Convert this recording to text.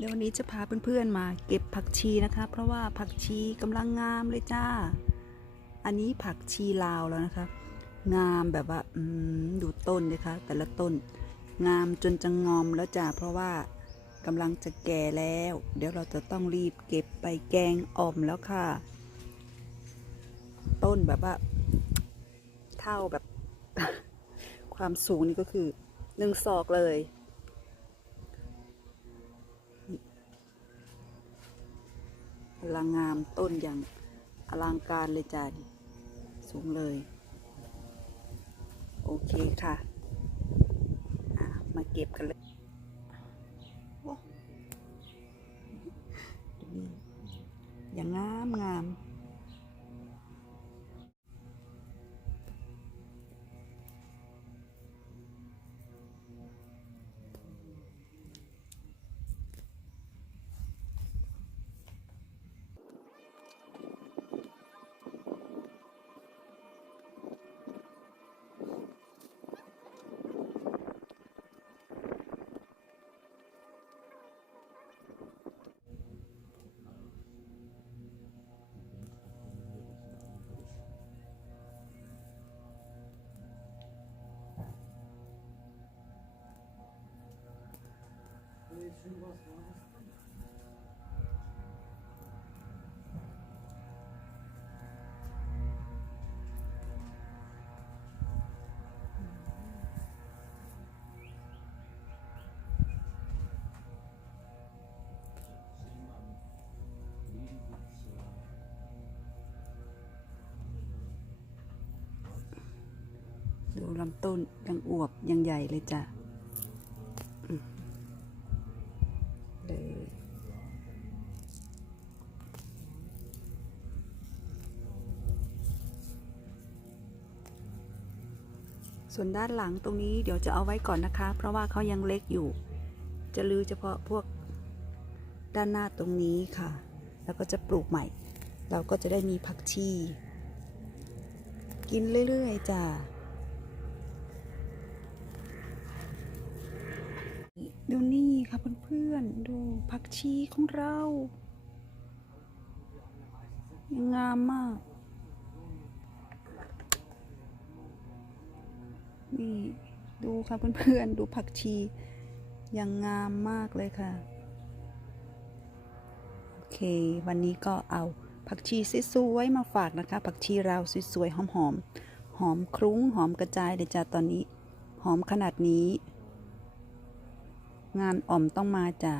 เดี๋ยววันนี้จะพาเพื่อนๆมาเก็บผักชีนะคะ เพราะว่าผักชีกำลังงามเลยจ้า อันนี้ผักชีลาวแล้วนะคะ งามแบบว่าอืดูต้นเลยคะแต่ละต้น งามจนจะงอมแล้วจ้าเพราะว่ากำลังจะแก่แล้ว เดี๋ยวเราจะต้องรีบเก็บไปแกงอ่อมแล้วค่ะ ต้นแบบว่า เท่าแบบ ความสูงนี่ก็คือหนึ่งศอกเลย พลังงามต้นอย่างอลังการเลยจ้าสูงเลย โอเคค่ะมาเก็บกันเลยโอ้ดูนี่อย่างงามงาม ดูลำต้นยังอวบยังใหญ่เลยจ้ะ ส่วนด้านหลังตรงนี้เดี๋ยวจะเอาไว้ก่อนนะคะ เพราะว่าเขายังเล็กอยู่ จะลือเฉพาะพวกด้านหน้าตรงนี้ค่ะ แล้วก็จะปลูกใหม่ เราก็จะได้มีผักชี กินเรื่อยๆจ้ะดูนี่ค่ะเพื่อนๆ ดูผักชีของเรา งามมาก นี่ดูค่ะเพื่อนๆ ดูผักชียังงามมากเลยค่ะ โอเค วันนี้ก็เอาผักชีสวยๆมาฝากนะคะ ผักชีเราวสวยๆหอมๆหอมครุ้งหอมกระจายเลยจ้ะตอนนี้ หอมขนาดนี้ งานอ่อมต้องมาจ้ะ